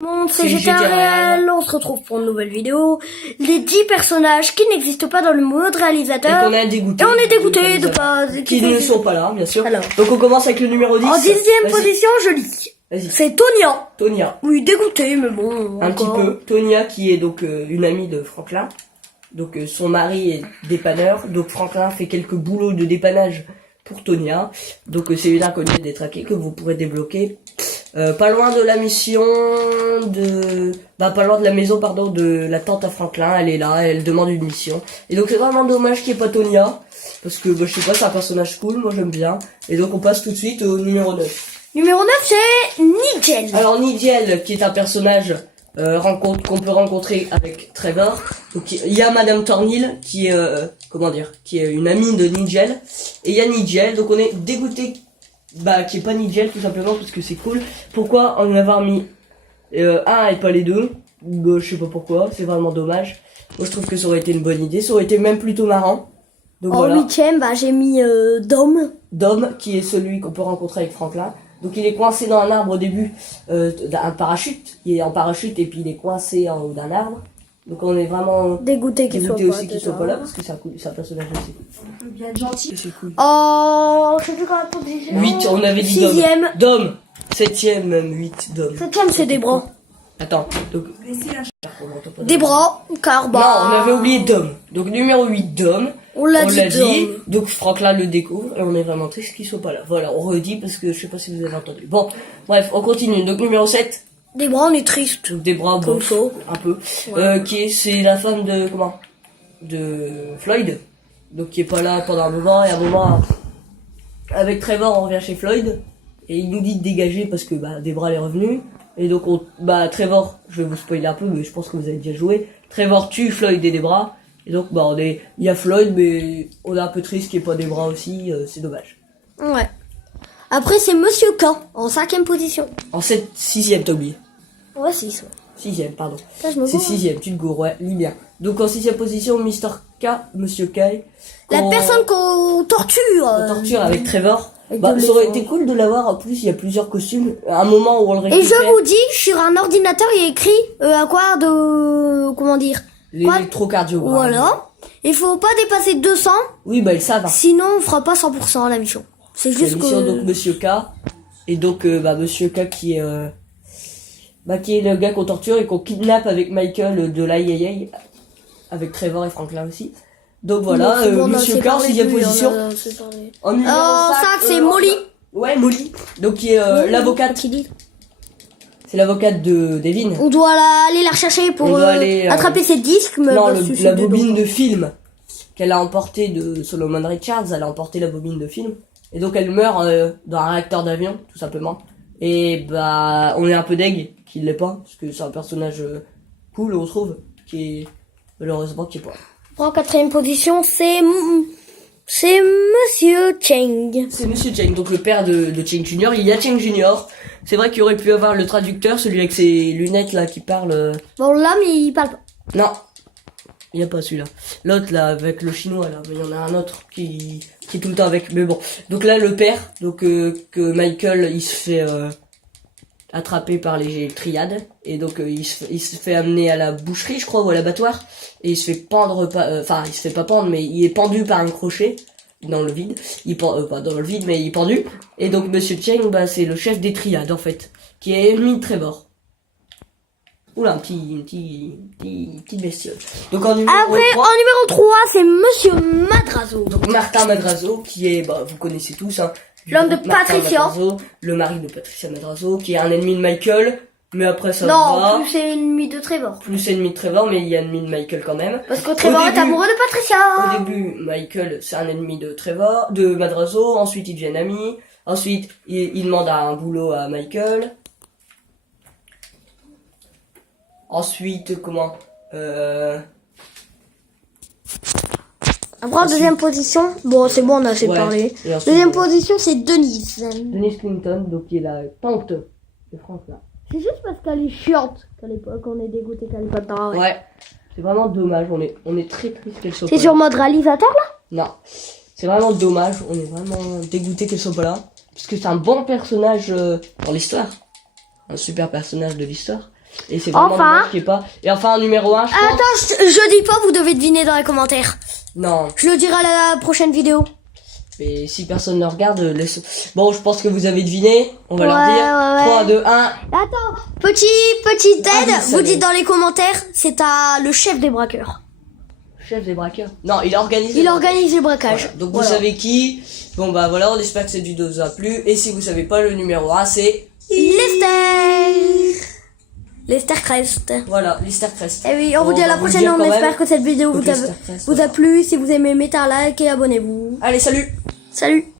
Bon, c'est GTA Réel, on se retrouve pour une nouvelle vidéo. Les 10 personnages qui n'existent pas dans le mode réalisateur. Et qu'on est dégoûté. Et on est dégoûté de pas... Qui ne sont pas là, bien sûr. Alors. Donc on commence avec le numéro 10. En 10e position, je lis. Vas-y. C'est Tonya. Tonya. Oui, dégoûté, mais bon. Un petit peu. Tonya qui est donc une amie de Franklin. Donc son mari est dépanneur. Donc Franklin fait quelques boulots de dépannage pour Tonya. Donc c'est une inconnue détraquée que vous pourrez débloquer. Pas loin de la mission de... pas loin de la maison, pardon, de la tante à Franklin. Elle est là, elle demande une mission. Et donc c'est vraiment dommage qu'il n'y ait pas Tonya. Parce que, je sais pas, c'est un personnage cool, moi j'aime bien. Et donc on passe tout de suite au numéro 9. Numéro 9, c'est Nigel. Alors Nigel, qui est un personnage qu'on peut rencontrer avec Trevor. Donc il y a Madame Thornhill, qui est, qui est une amie de Nigel. Et il y a Nigel, donc on est dégoûté qui est pas Nigel tout simplement parce que c'est cool. Pourquoi en avoir mis un et pas les deux? Je sais pas pourquoi, c'est vraiment dommage. Moi je trouve que ça aurait été une bonne idée, ça aurait été même plutôt marrant. Donc en voilà. 8e, j'ai mis Dom. Dom, qui est celui qu'on peut rencontrer avec Franklin. Donc il est coincé dans un arbre au début d'un parachute. Il est en parachute et puis il est coincé en haut d'un arbre. Donc on est vraiment dégoûté qu'il soit pas là parce que c'est un personnage assez cool. Bien gentil. C'est cool. Oh, je sais plus comment position. 8, on avait dit 6e. Dom. 7e même, 8, Dom. 7e, c'est Debra. Attends, donc... Debra, car Non, on avait oublié Dom. Donc numéro 8, Dom. On l'a dit. Donc Franklin le découvre et on est vraiment triste qu'il soit pas là. Voilà, on redit parce que je sais pas si vous avez entendu. Bon, bref, on continue. Donc numéro 7. Debra, on est triste. Donc Debra, bon, un peu. Ouais. C'est la femme de, de Floyd. Donc qui est pas là pendant un moment et à un moment, avec Trevor, on revient chez Floyd. Et il nous dit de dégager parce que, Debra elle est revenue. Et donc Trevor, je vais vous spoiler un peu, mais je pense que vous avez déjà joué. Trevor tue Floyd et Debra. Et donc, il y a Floyd, mais on est un peu triste qu'il n'y ait pas Debra aussi, c'est dommage. Ouais. Après, c'est Monsieur K, en 5e position. En 6e, t'as oublié. Ouais, 6, ouais. 6e, pardon. C'est 6e, tu te gourres, ouais, lis bien. Donc, en 6e position, Mr. K, Monsieur K. La personne qu'on torture. On torture avec Trevor. Ça aurait été cool de l'avoir, en plus, il y a plusieurs costumes. À un moment où on le récupère. Et je vous dis, sur un ordinateur, il y a écrit, à quoi de... Comment dire? L'électrocardiogramme. Voilà. Il faut pas dépasser 200. Oui, ils savent. Sinon, on fera pas 100% la mission. C'est juste la mission, donc, Monsieur K. Et donc, Monsieur K qui est, qui est le gars qu'on torture et qu'on kidnappe avec Michael de l'IAA. Avec Trevor et Franklin aussi. Donc voilà, Monsieur K en 6e position. En numéro 5, c'est Molly. Ouais, Molly. Donc qui est l'avocate. C'est l'avocate de Devin. On doit aller la rechercher pour attraper ses disques. Mais non, la bobine de film qu'elle a emporté de Solomon Richards. Elle a emporté la bobine de film. Et donc elle meurt dans un réacteur d'avion, tout simplement. Et on est un peu deg qu'il l'ait pas, parce que c'est un personnage cool, on trouve, qui est malheureusement qui est pas. En 4e position, c'est Monsieur Cheng. C'est Monsieur Cheng, donc le père de Cheng Junior. Il y a Cheng Junior. C'est vrai qu'il aurait pu avoir le traducteur, celui avec ses lunettes là qui parle. Bon là, mais il parle pas. Non, il n'y a pas celui-là. L'autre là avec le chinois là, il y en a un autre qui est tout le temps avec. Mais bon, donc là le père, donc que Michael il se fait attrapé par les triades et donc il se fait amener à la boucherie, je crois, ou à l'abattoir, et il se fait pendre, il se fait pas pendre, mais il est pendu par un crochet dans le vide. Pas dans le vide, mais il est pendu. Et donc Monsieur Cheng, c'est le chef des triades en fait, qui est ennemi de Trevor. Oula, un petit bestiole. Donc en numéro 3, en numéro 3, c'est Monsieur Madrazo. Donc Martin Madrazo, qui est, vous connaissez tous, hein. L'homme de Patricia. Madrazo, le mari de Patricia Madrazo, qui est un ennemi de Michael, mais après ça va. Non, plus ennemi de Trevor. Plus ennemi de Trevor, mais il y a ennemi de Michael quand même. Parce que Trevor est amoureux de Patricia. Au début, Michael, c'est un ennemi de Trevor, de Madrazo, ensuite ils deviennent amis, ensuite il demande un boulot à Michael. Ensuite, Après, en deuxième position, c'est bon, on a assez parlé. Deuxième position, c'est Denise. Denise Clinton, donc qui est la tante de Franklin. C'est juste parce qu'elle est chiante qu'à l'époque, on est dégoûté qu'elle est pas dedans. Ouais, c'est vraiment dommage, on est très triste qu'elle soit pas là. C'est sur mode réalisateur là? Non, c'est vraiment dommage, on est vraiment dégoûté qu'elle soit pas là. Parce que c'est un bon personnage dans l'histoire. Un super personnage de l'histoire. Et c'est vraiment Enfin. dommage qu'il y ait pas. Et enfin, numéro 1, je pense. Attends, je dis pas, vous devez deviner dans les commentaires. Non, Je le dirai à la prochaine vidéo. mais si personne ne regarde, laisse. Bon, je pense que vous avez deviné. On va leur Ouais, dire. ouais, 3, 2, 1. Attends, petite Ah, aide, oui, vous ça dites va. dans les commentaires, c'est à le chef des braqueurs. Chef des braqueurs. Non, il organise. Il organise les braquages. Voilà. Donc Voilà. vous savez qui. Bon bah voilà, on espère que cette vidéo vous a plu. Et si vous savez pas, le numéro 1, c'est. Lester Crest. Voilà, Lister Crest. Et oui, on vous Bon, dit à la bah, vous le prochaine, dire on quand espère même. que cette vidéo Donc, vous a, Lester Crest, vous a voilà. plu. Si vous aimez, mettez un like et abonnez-vous. Allez, salut! Salut!